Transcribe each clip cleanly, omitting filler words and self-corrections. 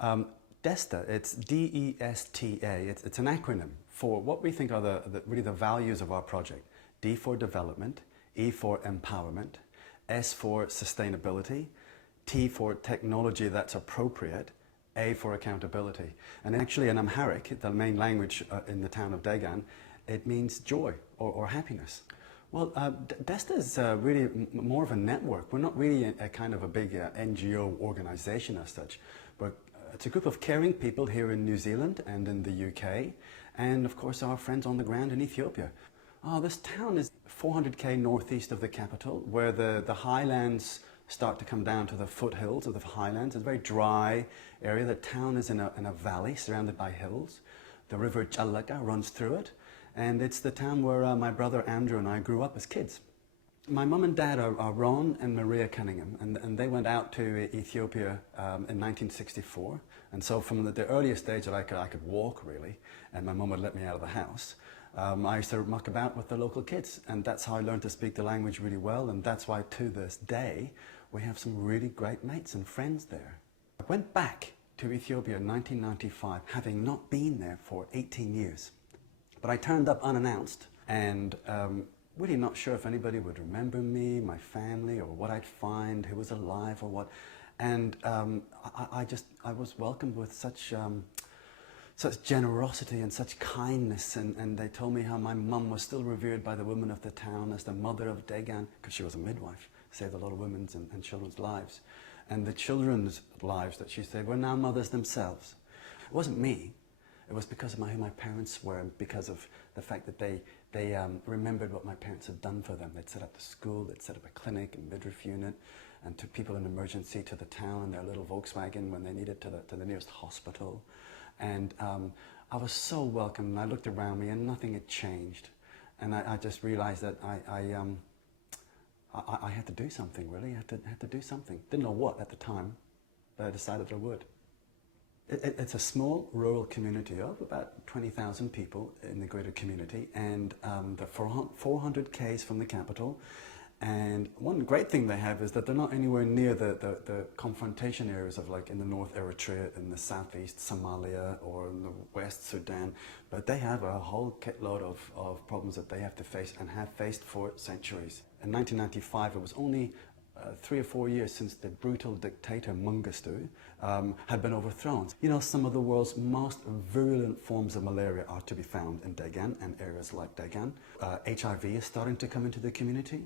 DESTA, it's D-E-S-T-A. It's an acronym for what we think are really the values of our project. D for development, E for empowerment, S for sustainability, T for technology that's appropriate, A for accountability. And actually in Amharic, the main language in the town of Degan, it means joy or happiness. Well, DESTA is really more of a network. We're not really a kind of a big NGO organization as such, but it's a group of caring people here in New Zealand and in the UK, and of course our friends on the ground in Ethiopia. This town is 400k northeast of the capital, where the highlands start to come down to the foothills of the highlands. It's a very dry area. The town is in a valley surrounded by hills. The river Challaka runs through it. And it's the town where my brother Andrew and I grew up as kids. My mum and dad are Ron and Maria Cunningham, and they went out to Ethiopia in 1964. And so from the earliest stage that I could walk, really, and my mum would let me out of the house, I used to muck about with the local kids. And that's how I learned to speak the language really well. And that's why to this day, we have some really great mates and friends there. I went back to Ethiopia in 1995, having not been there for 18 years. But I turned up unannounced and really not sure if anybody would remember me, my family, or what I'd find, who was alive or what. And I was welcomed with such generosity and such kindness. And they told me how my mum was still revered by the women of the town as the mother of Degan, because she was a midwife, saved a lot of women's and children's lives. And the children's lives that she saved were now mothers themselves. It wasn't me. It was because of who my parents were, and because of the fact that they remembered what my parents had done for them. They'd set up the school, they'd set up a clinic and midwife unit, and took people in emergency to the town in their little Volkswagen when they needed to the nearest hospital. And I was so welcome, and I looked around me and nothing had changed. And I just realized that I had to do something, really. I had to do something. Didn't know what at the time, but I decided I would. It's a small rural community of about 20,000 people in the greater community, and they're 400 k's from the capital. And one great thing they have is that they're not anywhere near the confrontation areas of, like, in the north Eritrea, in the southeast Somalia, or in the west Sudan, but they have a whole kitload of problems that they have to face and have faced for centuries. In 1995, it was only 3 or 4 years since the brutal dictator Mengistu had been overthrown. You know, some of the world's most virulent forms of malaria are to be found in Degan and areas like Degan. HIV is starting to come into the community.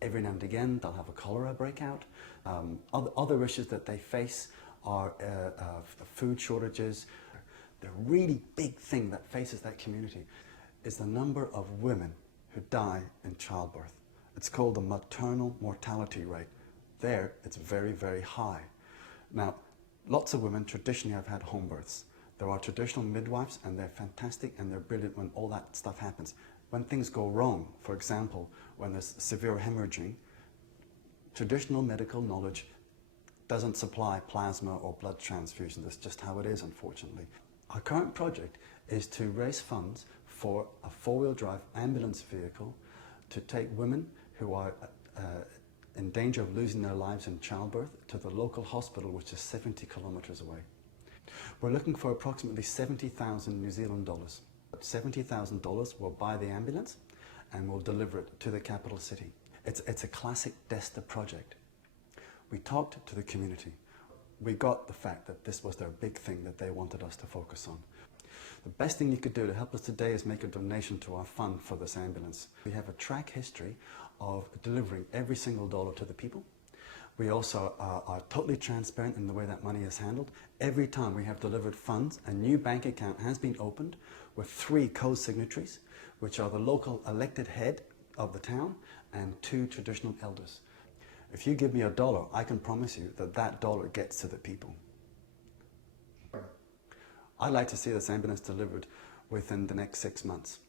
Every now and again, they'll have a cholera breakout. Other issues that they face are food shortages. The really big thing that faces that community is the number of women who die in childbirth. It's called the maternal mortality rate. There, it's very, very high. Now, lots of women traditionally have had home births. There are traditional midwives, and they're fantastic and they're brilliant when all that stuff happens. When things go wrong, for example, when there's severe hemorrhaging, traditional medical knowledge doesn't supply plasma or blood transfusion. That's just how it is, unfortunately. Our current project is to raise funds for a four-wheel drive ambulance vehicle to take women who are in danger of losing their lives in childbirth to the local hospital, which is 70 kilometers away. We're looking for approximately 70,000 New Zealand dollars. $70,000 will buy the ambulance and we'll deliver it to the capital city. It's a classic DESTA project. We talked to the community. We got the fact that this was their big thing that they wanted us to focus on. The best thing you could do to help us today is make a donation to our fund for this ambulance. We have a track history of delivering every single dollar to the people. We also are totally transparent in the way that money is handled. Every time we have delivered funds, a new bank account has been opened with 3 co-signatories, which are the local elected head of the town and 2 traditional elders. If you give me $1, I can promise you that that dollar gets to the people. I'd like to see this ambulance delivered within the next 6 months.